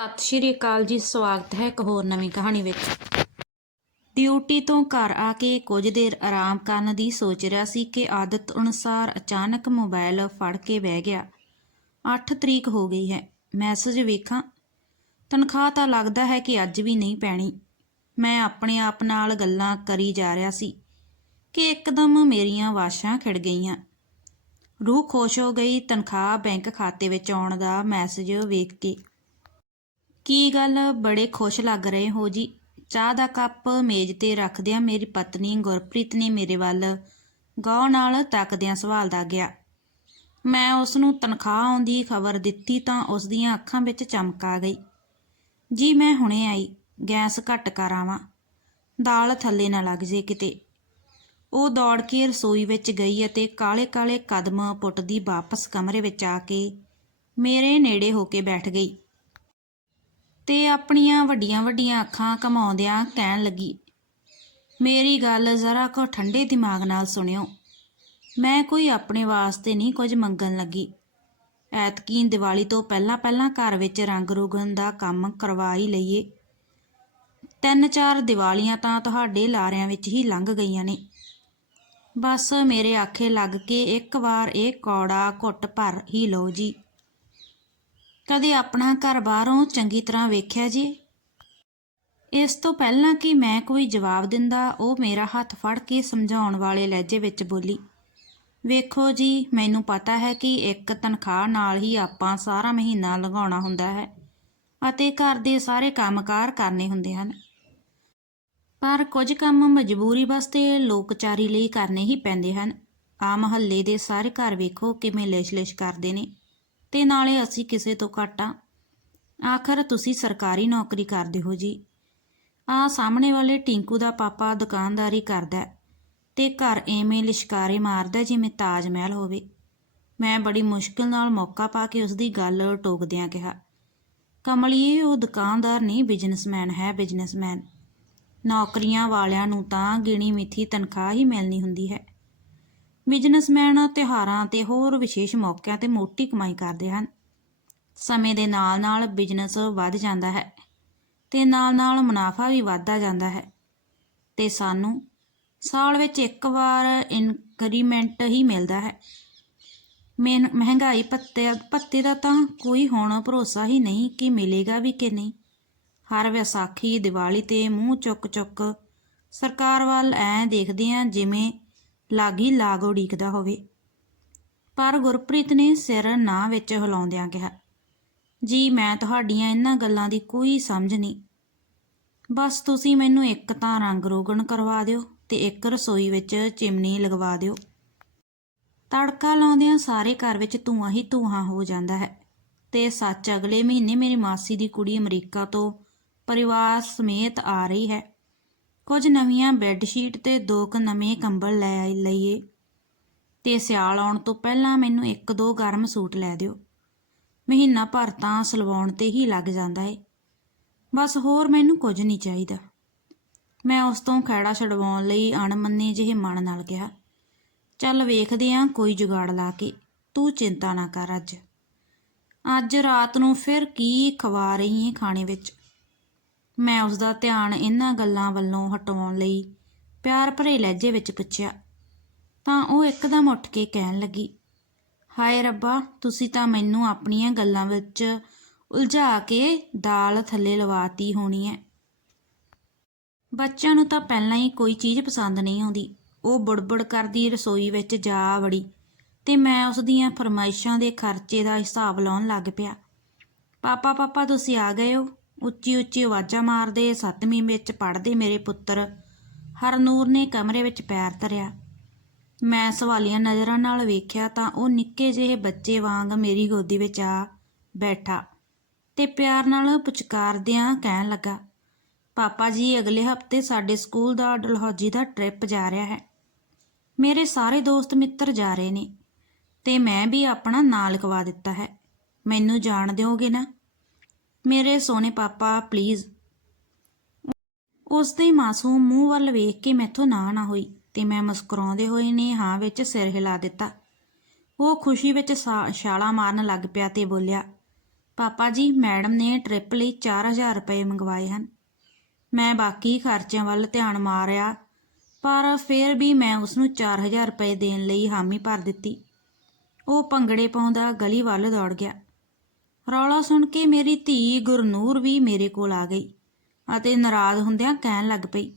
ਸਤਿ ਸ਼੍ਰੀ ਅਕਾਲ ਜੀ, ਸਵਾਗਤ ਹੈ ਇੱਕ ਹੋਰ ਨਵੀਂ ਕਹਾਣੀ ਵਿੱਚ। ਡਿਊਟੀ ਤੋਂ ਘਰ ਆ ਕੇ ਕੁਝ ਦੇਰ ਆਰਾਮ ਕਰਨ ਦੀ ਸੋਚ ਰਿਹਾ ਸੀ ਕਿ ਆਦਤ ਅਨੁਸਾਰ ਅਚਾਨਕ ਮੋਬਾਈਲ ਫੜ ਕੇ ਬਹਿ ਗਿਆ। 8 ਤਰੀਕ ਹੋ ਗਈ ਹੈ, ਮੈਸੇਜ ਵੇਖਾਂ। ਤਨਖਾਹ ਤਾਂ ਲੱਗਦਾ ਹੈ ਕਿ ਅੱਜ ਵੀ ਨਹੀਂ ਪੈਣੀ। ਮੈਂ ਆਪਣੇ ਆਪ ਨਾਲ ਗੱਲਾਂ ਕਰੀ ਜਾ ਰਿਹਾ ਸੀ ਕਿ ਇੱਕਦਮ ਮੇਰੀਆਂ ਵਾਸ਼ਾਂ ਖਿੜ ਗਈਆਂ। ਰੂਹ ਖੁਸ਼ ਹੋ ਗਈ, ਤਨਖਾਹ ਬੈਂਕ ਖਾਤੇ ਵਿੱਚ ਆਉਣ ਦਾ ਮੈਸੇਜ ਵੇਖ ਕੇ। ਕੀ ਗੱਲ? ਬੜੇ ਖੁਸ਼ ਲੱਗ ਰਹੇ ਹੋ ਜੀ। ਚਾਹ ਦਾ ਕੱਪ ਮੇਜ਼ ਤੇ ਰੱਖਦਿਆਂ ਮੇਰੀ ਪਤਨੀ ਗੁਰਪ੍ਰੀਤ ਨੇ ਮੇਰੇ ਵੱਲ ਗੌਰ ਨਾਲ ਤੱਕਦਿਆਂ ਸਵਾਲਦਾ ਗਿਆ। ਮੈਂ ਉਸ ਨੂੰ ਤਨਖਾਹ ਆਉਣ ਦੀ ਖਬਰ ਦਿੱਤੀ ਤਾਂ ਉਸ ਦੀਆਂ ਅੱਖਾਂ ਵਿੱਚ ਚਮਕ ਆ ਗਈ। ਜੀ, ਮੈਂ ਹੁਣੇ ਆਈ। ਗੈਸ ਘੱਟ ਕਰ ਆਵਾਂ। ਦਾਲ ਥੱਲੇ ਨਾ ਲੱਗ ਜੇ ਕਿਤੇ। ਉਹ ਦੌੜ ਕੇ ਰਸੋਈ ਵਿੱਚ ਗਈ ਅਤੇ ਕਾਲੇ-ਕਾਲੇ ਕਦਮ ਪੁੱਟਦੀ ਵਾਪਸ ਕਮਰੇ ਵਿੱਚ ਆ ਕੇ ਮੇਰੇ ਨੇੜੇ ਹੋ ਕੇ ਬੈਠ ਗਈ। ਤੇ ਆਪਣੀਆਂ ਵੱਡੀਆਂ-ਵੱਡੀਆਂ ਅੱਖਾਂ ਕਮਾਉਂਦਿਆਂ ਕਹਿਣ ਲੱਗੀ, ਮੇਰੀ ਗੱਲ ਜ਼ਰਾ ਕੋ ਠੰਡੇ ਦਿਮਾਗ ਨਾਲ ਸੁਣਿਓ। ਮੈਂ ਕੋਈ ਆਪਣੇ ਵਾਸਤੇ ਨਹੀਂ ਕੁਝ ਮੰਗਣ ਲੱਗੀ। ਐਤਕੀਨ ਦੀਵਾਲੀ ਤੋਂ ਪਹਿਲਾਂ-ਪਹਿਲਾਂ ਘਰ ਵਿੱਚ ਰੰਗ ਰੋਗਨ ਦਾ ਕੰਮ ਕਰਵਾ ਹੀ ਲਈਏ। ਤਿੰਨ ਚਾਰ ਦੀਵਾਲੀਆਂ ਤਾਂ ਤੁਹਾਡੇ ਲਾਰਿਆਂ ਵਿੱਚ ਹੀ ਲੰਘ ਗਈਆਂ ਨੇ। ਬਸ ਮੇਰੇ ਆਖੇ ਲੱਗ ਕੇ ਇੱਕ ਵਾਰ ਇਹ ਕੌੜਾ ਘੁੱਟ ਭਰ ਹੀ ਲਓ ਜੀ। ਕਦੇ ਆਪਣਾ ਘਰ ਬਾਹਰੋਂ ਚੰਗੀ ਤਰ੍ਹਾਂ ਵੇਖਿਆ ਜੀ? ਇਸ ਤੋਂ ਪਹਿਲਾਂ ਕਿ ਮੈਂ ਕੋਈ ਜਵਾਬ ਦਿੰਦਾ, ਉਹ ਮੇਰਾ ਹੱਥ ਫੜ ਕੇ ਸਮਝਾਉਣ ਵਾਲੇ ਲਹਿਜੇ ਵਿੱਚ ਬੋਲੀ, ਵੇਖੋ ਜੀ, ਮੈਨੂੰ ਪਤਾ ਹੈ ਕਿ ਇੱਕ ਤਨਖਾਹ ਨਾਲ ਹੀ ਆਪਾਂ ਸਾਰਾ ਮਹੀਨਾ ਲਗਾਉਣਾ ਹੁੰਦਾ ਹੈ ਅਤੇ ਘਰ ਦੇ ਸਾਰੇ ਕੰਮਕਾਰ ਕਰਨੇ ਹੁੰਦੇ ਹਨ। ਪਰ ਕੁਝ ਕੰਮ ਮਜਬੂਰੀ ਵਾਸਤੇ ਲੋਕਚਾਰੀ ਲਈ ਕਰਨੇ ਹੀ ਪੈਂਦੇ ਹਨ। ਆ ਮਹੱਲੇ ਦੇ ਸਾਰੇ ਘਰ ਵੇਖੋ ਕਿਵੇਂ ਲਿਸ਼-ਲਿਸ਼ ਕਰਦੇ ਨੇ। ਤੇ ਨਾਲੇ ਅਸੀਂ ਕਿਸੇ ਤੋਂ ਘੱਟ ਆ। ਆਖਰ ਤੁਸੀਂ ਸਰਕਾਰੀ ਨੌਕਰੀ ਕਰਦੇ ਹੋ ਜੀ। ਆ ਸਾਹਮਣੇ ਵਾਲੇ ਟਿੰਕੂ ਦਾ ਪਾਪਾ ਦੁਕਾਨਦਾਰੀ ਕਰਦਾ ਹੈ ਤੇ ਘਰ ਐਵੇਂ ਲਿਸ਼ਕਾਰੇ ਮਾਰਦਾ ਜਿਵੇਂ ਤਾਜ ਮਹਿਲ ਹੋਵੇ। ਮੈਂ ਬੜੀ ਮੁਸ਼ਕਿਲ ਨਾਲ ਮੌਕਾ ਪਾ ਕੇ ਉਸ ਦੀ ਗੱਲ ਟੋਕਦਿਆਂ ਕਿਹਾ, ਕਮਲੀਏ, ਉਹ ਦੁਕਾਨਦਾਰ ਨਹੀਂ ਬਿਜ਼ਨਸਮੈਨ ਹੈ ਬਿਜ਼ਨਸਮੈਨ ਨੌਕਰੀਆਂ ਵਾਲਿਆਂ ਨੂੰ ਤਾਂ ਗਿਣੀ ਮਿੱਥੀ ਤਨਖਾਹ ਹੀ ਮਿਲਣੀ ਹੁੰਦੀ ਹੈ। ਬਿਜ਼ਨਸਮੈਨ ਤਿਉਹਾਰਾਂ ਤੇ ਹੋਰ ਵਿਸ਼ੇਸ਼ ਮੌਕਿਆਂ ਤੇ ਮੋਟੀ ਕਮਾਈ ਕਰਦੇ ਹਨ। ਸਮੇਂ ਦੇ ਨਾਲ-ਨਾਲ ਬਿਜ਼ਨਸ ਵੱਧ ਜਾਂਦਾ ਹੈ ਤੇ ਨਾਲ-ਨਾਲ ਮੁਨਾਫਾ ਵੀ ਵੱਧਦਾ ਜਾਂਦਾ ਹੈ। ਤੇ ਸਾਨੂੰ ਸਾਲ ਵਿੱਚ ਇੱਕ ਵਾਰ ਇਨਕਰੀਮੈਂਟ ਹੀ ਮਿਲਦਾ ਹੈ। ਮੇਨ ਮਹਿੰਗਾਈ ਭੱਤੇ ਭੱਤੇ ਦਾ ਤਾਂ ਕੋਈ ਹੁਣ ਭਰੋਸਾ ਹੀ ਨਹੀਂ ਕਿ ਮਿਲੇਗਾ ਵੀ ਕਿ ਨਹੀਂ। ਹਰ ਵਿਸਾਖੀ, ਦੀਵਾਲੀ ਤੇ ਮੂੰਹ ਚੁੱਕ-ਚੁੱਕ ਸਰਕਾਰ ਵੱਲ ਐ ਦੇਖਦੇ ਆ ਜਿਵੇਂ ਲਾਗੀ ਲਾਗ ਉਡੀਕਦਾ ਹੋਵੇ। ਪਰ ਗੁਰਪ੍ਰੀਤ ਨੇ ਸਿਰ ਨਾ ਵਿੱਚ ਹਿਲਾਉਂਦਿਆਂ ਕਿਹਾ, ਜੀ, ਮੈਂ ਤੁਹਾਡੀਆਂ ਇਹਨਾਂ ਗੱਲਾਂ ਦੀ ਕੋਈ ਸਮਝ ਨਹੀਂ। ਬਸ ਤੁਸੀਂ ਮੈਨੂੰ ਇੱਕ ਤਾਂ ਰੰਗ ਰੋਗਣ ਕਰਵਾ ਦਿਓ ਤੇ ਇੱਕ ਰਸੋਈ ਵਿੱਚ ਚਿਮਨੀ ਲਗਵਾ ਦਿਓ। ਤੜਕਾ ਲਾਉਂਦਿਆਂ ਸਾਰੇ ਘਰ ਵਿੱਚ ਧੂਆਂ ਹੀ ਧੂਆਂ ਹੋ ਜਾਂਦਾ ਹੈ ਤੇ ਸੱਚ ਅਗਲੇ ਮਹੀਨੇ ਮੇਰੀ ਮਾਸੀ ਦੀ ਕੁੜੀ ਅਮਰੀਕਾ ਤੋਂ ਪਰਿਵਾਰ ਸਮੇਤ ਆ ਰਹੀ ਹੈ। ਕੁਝ ਨਵੀਆਂ ਬੈੱਡਸ਼ੀਟ ਤੇ ਦੋ ਕੁ ਨਵੇਂ ਕੰਬਲ ਲੈ ਲਈਏ। ਤੇ ਸਿਆਲ ਆਉਣ ਤੋਂ ਪਹਿਲਾਂ ਮੈਨੂੰ ਇੱਕ ਦੋ ਗਰਮ ਸੂਟ ਲੈ ਦਿਓ। ਮਹੀਨਾ ਭਰ ਤਾਂ ਸਲਵਾਉਣ ਤੇ ਹੀ ਲੱਗ ਜਾਂਦਾ ਏ। ਬਸ ਹੋਰ ਮੈਨੂੰ ਕੁਝ ਨਹੀਂ ਚਾਹੀਦਾ। ਮੈਂ ਉਸ ਤੋਂ ਖੈੜਾ ਛਡਵਾਉਣ ਲਈ ਅਣਮੰਨੇ ਜਿਹੇ ਮਨ ਨਾਲ ਕਿਹਾ, ਚੱਲ ਵੇਖਦੇ ਆਂ ਕੋਈ ਜੁਗਾੜ ਲਾ ਕੇ, ਤੂੰ ਚਿੰਤਾ ਨਾ ਕਰ ਅੱਜ। ਅੱਜ ਰਾਤ ਨੂੰ ਫਿਰ ਕੀ ਖਵਾ ਰਹੀ ਏ ਖਾਣੇ ਵਿੱਚ? ਮੈਂ ਉਸ ਦਾ ਧਿਆਨ ਇਹਨਾਂ ਗੱਲਾਂ ਵੱਲੋਂ ਹਟਾਉਣ ਲਈ ਪਿਆਰ ਭਰੇ ਲਹਿਜੇ ਵਿੱਚ ਪੁੱਛਿਆ, ਤਾਂ ਉਹ ਇੱਕਦਮ ਉੱਠ ਕੇ ਕਹਿਣ ਲੱਗੀ, ਹਾਏ ਰੱਬਾ, ਤੁਸੀਂ ਤਾਂ ਮੈਨੂੰ ਆਪਣੀਆਂ ਗੱਲਾਂ ਵਿੱਚ ਉਲਝਾ ਕੇ ਦਾਲ ਥੱਲੇ ਲਵਾਤੀ ਹੋਣੀ ਹੈ ਬੱਚਿਆਂ ਨੂੰ ਤਾਂ ਪਹਿਲਾਂ ਹੀ ਕੋਈ ਚੀਜ਼ ਪਸੰਦ ਨਹੀਂ ਆਉਂਦੀ। ਉਹ ਬੁੜਬੁੜ ਕਰਦੀ ਰਸੋਈ ਵਿੱਚ ਜਾ ਵੜੀ ਤੇ ਮੈਂ ਉਸ ਦੀਆਂ ਫਰਮਾਇਸ਼ਾਂ ਦੇ ਖਰਚੇ ਦਾ ਹਿਸਾਬ ਲਾਉਣ ਲੱਗ ਪਿਆ। ਪਾਪਾ ਪਾਪਾ, ਤੁਸੀਂ ਆ ਗਏ ਹੋ? ਉੱਚੀ ਉੱਚੀ ਆਵਾਜ਼ਾਂ ਮਾਰਦੇ, ਸੱਤਵੀਂ ਵਿੱਚ ਪੜ੍ਹਦੇ ਮੇਰੇ ਪੁੱਤਰ। ਹਰਨੂਰ ਨੇ ਕਮਰੇ ਵਿੱਚ ਪੈਰ ਧਰਿਆ। ਮੈਂ ਸਵਾਲੀਆਂ ਨਜ਼ਰਾਂ ਨਾਲ ਵੇਖਿਆ ਤਾਂ ਉਹ ਨਿੱਕੇ ਜਿਹੇ ਬੱਚੇ ਵਾਂਗ ਮੇਰੀ ਗੋਦੀ ਵਿੱਚ ਆ ਬੈਠਾ ਤੇ ਪਿਆਰ ਨਾਲ ਪੁਚਕਾਰਦਿਆਂ ਕਹਿਣ ਲੱਗਾ, ਪਾਪਾ ਜੀ, ਅਗਲੇ ਹਫ਼ਤੇ ਸਾਡੇ ਸਕੂਲ ਦਾ ਡਲਹੌਜੀ ਦਾ ਟ੍ਰਿਪ ਜਾ ਰਿਹਾ ਹੈ। ਮੇਰੇ ਸਾਰੇ ਦੋਸਤ ਮਿੱਤਰ ਜਾ ਰਹੇ ਨੇ ਤੇ ਮੈਂ ਵੀ ਆਪਣਾ ਨਾਂ ਲਿਖਵਾ ਦਿੱਤਾ ਹੈ। ਮੈਨੂੰ ਜਾਣ ਦਿਓਗੇ ਨਾ? ਮੇਰੇ ਸੋਹਣੇ ਪਾਪਾ ਪਲੀਜ਼ ਉਸ ਦੇ ਮਾਸੂਮ ਮੂੰਹ ਵੱਲ ਵੇਖ ਕੇ ਮੈਥੋਂ ਨਾ ਨਾ ਹੋਈ ਤੇ ਮੈਂ ਮੁਸਕਰਾਉਂਦੇ ਹੋਏ ਨੇ ਹਾਂ ਵਿੱਚ ਸਿਰ ਹਿਲਾ ਦਿੱਤਾ। ਉਹ ਖੁਸ਼ੀ ਵਿੱਚ ਸਾ- ਛਾਲਾਂ ਮਾਰਨ ਲੱਗ ਪਿਆ ਤੇ ਬੋਲਿਆ, ਪਾਪਾ ਜੀ, ਮੈਡਮ ਨੇ ਟ੍ਰਿਪ ਲਈ 4000 ਰੁਪਏ ਮੰਗਵਾਏ ਹਨ। ਮੈਂ ਬਾਕੀ ਖਰਚਿਆਂ ਵੱਲ ਧਿਆਨ ਮਾਰਿਆ, ਪਰ ਫਿਰ ਵੀ ਮੈਂ ਉਸ ਨੂੰ 4000 ਰੁਪਏ ਦੇਣ ਲਈ ਹਾਮੀ ਭਰ ਦਿੱਤੀ। ਉਹ ਭੰਗੜੇ ਪਾਉਂਦਾ ਗਲੀ ਵੱਲ ਦੌੜ ਗਿਆ। ਰੌਲਾ ਸੁਣ ਕੇ ਮੇਰੀ ਧੀ ਗੁਰਨੂਰ ਵੀ ਮੇਰੇ ਕੋਲ ਆ ਗਈ ਅਤੇ ਨਾਰਾਜ਼ ਹੁੰਦਿਆਂ ਕਹਿਣ ਲੱਗ ਪਈ,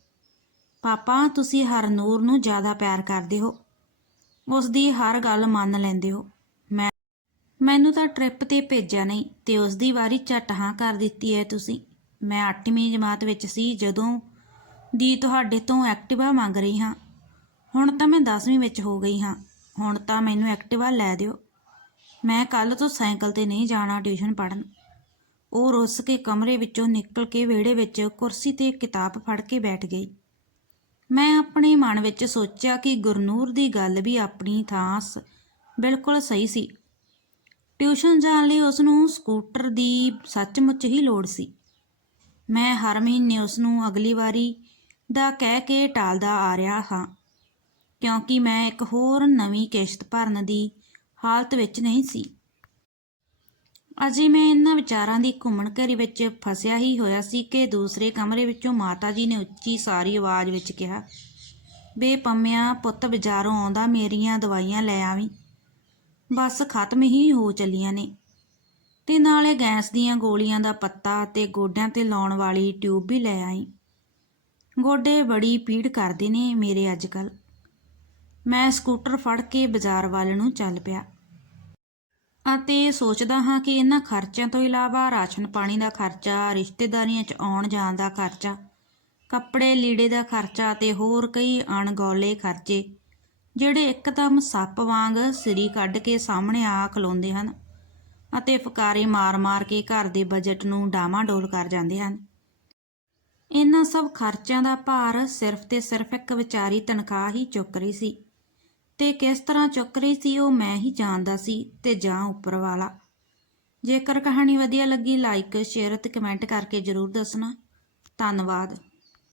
ਪਾਪਾ, ਤੁਸੀਂ ਹਰਨੂਰ ਨੂੰ ਜ਼ਿਆਦਾ ਪਿਆਰ ਕਰਦੇ ਹੋ। ਉਸ ਦੀ ਹਰ ਗੱਲ ਮੰਨ ਲੈਂਦੇ ਹੋ। ਮੈਂ, ਮੈਨੂੰ ਤਾਂ ਟ੍ਰਿਪ ਤੇ ਭੇਜਿਆ ਨਹੀਂ ਤੇ ਉਸ ਦੀ ਵਾਰੀ ਝੱਟ ਹਾਂ ਕਰ ਦਿੱਤੀ ਹੈ ਤੁਸੀਂ। ਮੈਂ 8ਵੀਂ ਜਮਾਤ ਵਿੱਚ ਸੀ ਜਦੋਂ ਦੀ ਤੁਹਾਡੇ ਤੋਂ ਐਕਟਿਵਾ ਮੰਗ ਰਹੀ ਹਾਂ। ਹੁਣ ਤਾਂ ਮੈਂ 10ਵੀਂ ਵਿੱਚ ਹੋ ਗਈ ਹਾਂ। ਹੁਣ ਤਾਂ ਮੈਨੂੰ ਐਕਟਿਵਾ ਲੈ ਦਿਓ। ਮੈਂ ਕੱਲ ਤੋਂ ਸਾਈਕਲ ਤੇ ਨਹੀਂ ਜਾਣਾ ਟਿਊਸ਼ਨ ਪੜਨ ਉਹ ਰੁੱਸ ਕੇ ਕਮਰੇ ਵਿੱਚੋਂ ਨਿਕਲ ਕੇ ਵਿਹੜੇ ਵਿੱਚ ਕੁਰਸੀ ਤੇ ਕਿਤਾਬ ਫੜ ਕੇ ਬੈਠ ਗਈ। ਮੈਂ ਆਪਣੇ ਮਨ ਵਿੱਚ ਸੋਚਿਆ ਕਿ ਗੁਰਨੂਰ ਦੀ ਗੱਲ ਵੀ ਆਪਣੀ ਥਾਂ ਸ- ਬਿਲਕੁਲ ਸਹੀ ਸੀ। ਟਿਊਸ਼ਨ ਜਾਣ ਲਈ ਉਸ ਨੂੰ ਸਕੂਟਰ ਦੀ ਸੱਚਮੁੱਚ ਹੀ ਲੋੜ ਸੀ। ਮੈਂ ਹਰ ਮਹੀਨੇ ਉਸ ਨੂੰ ਅਗਲੀ ਵਾਰੀ ਦਾ ਕਹਿ ਕੇ ਟਾਲਦਾ ਆ ਰਿਹਾ ਹਾਂ, ਕਿਉਂਕਿ ਮੈਂ ਇੱਕ ਹੋਰ ਨਵੀਂ ਕਿਸ਼ਤ ਭਰਨ ਦੀ ਹਾਲਤ ਵਿੱਚ ਨਹੀਂ ਸੀ। ਅਜੇ ਮੈਂ ਇਹਨਾਂ ਵਿਚਾਰਾਂ ਦੀ ਘੁੰਮਣ ਘਰੀ ਵਿੱਚ ਫਸਿਆ ਹੀ ਹੋਇਆ ਸੀ ਕਿ ਦੂਸਰੇ ਕਮਰੇ ਵਿੱਚੋਂ ਮਾਤਾ ਜੀ ਨੇ ਉੱਚੀ ਸਾਰੀ ਆਵਾਜ਼ ਵਿੱਚ ਕਿਹਾ ਬੇ ਪੁੱਤ, ਬਾਜ਼ਾਰੋਂ ਆਉਂਦਾ, ਮੇਰੀਆਂ ਦਵਾਈਆਂ ਲੈ ਆਵੀਂ। ਬਸ ਖਤਮ ਹੀ ਹੋ ਚੱਲੀਆਂ ਨੇ। ਤੇ ਨਾਲੇ ਗੈਸ ਦੀਆਂ ਗੋਲੀਆਂ ਦਾ ਪੱਤਾ ਤੇ ਗੋਡਿਆਂ ਤੇ ਲਾਉਣ ਵਾਲੀ ਟਿਊਬ ਵੀ ਲੈ ਆਈ। ਗੋਡੇ ਬੜੀ ਪੀੜ ਕਰਦੇ ਨੇ ਮੇਰੇ ਅੱਜਕੱਲ ਮੈਂ ਸਕੂਟਰ ਫੜ ਕੇ ਬਾਜ਼ਾਰ ਵੱਲ ਨੂੰ ਚੱਲ ਪਿਆ। ਅਤੇ ਸੋਚਦਾ ਹਾਂ ਕਿ ਇਹਨਾਂ ਖਰਚਿਆਂ ਤੋਂ ਇਲਾਵਾ ਰਾਸ਼ਨ ਪਾਣੀ ਦਾ ਖਰਚਾ, ਰਿਸ਼ਤੇਦਾਰੀਆਂ 'ਚ ਆਉਣ ਜਾਣ ਦਾ ਖਰਚਾ, ਕੱਪੜੇ ਲੀੜੇ ਦਾ ਖਰਚਾ ਤੇ ਹੋਰ ਕਈ ਅਣਗੌਲੇ ਖਰਚੇ, ਜਿਹੜੇ ਇੱਕਦਮ ਸੱਪ ਵਾਂਗ ਸਿਰੀ ਕੱਢ ਕੇ ਸਾਹਮਣੇ ਆ ਖਲੋਂਦੇ ਹਨ ਅਤੇ ਫਕਾਰੇ ਮਾਰ-ਮਾਰ ਕੇ ਘਰ ਦੇ ਬਜਟ ਨੂੰ ਡਾਮਾਡੋਲ ਕਰ ਜਾਂਦੇ ਹਨ। ਇਹਨਾਂ ਸਭ ਖਰਚਿਆਂ ਦਾ ਭਾਰ ਸਿਰਫ ਤੇ ਸਿਰਫ ਇੱਕ ਵਿਚਾਰੀ ਤਨਖਾਹ ਹੀ ਚੁੱਕ ਰਹੀ ਸੀ। ਤੇ ਕਿਸ ਤਰ੍ਹਾਂ ਚੁੱਕ ਰਹੀ ਸੀ ਉਹ ਮੈਂ ਹੀ ਜਾਣਦਾ ਸੀ ਤੇ ਜਾਂ ਉੱਪਰ ਵਾਲਾ। ਜੇਕਰ ਕਹਾਣੀ ਵਧੀਆ ਲੱਗੀ ਲਾਈਕ ਸ਼ੇਅਰ ਤੇ ਕਮੈਂਟ ਕਰਕੇ ਜਰੂਰ ਦੱਸਣਾ। ਧੰਨਵਾਦ।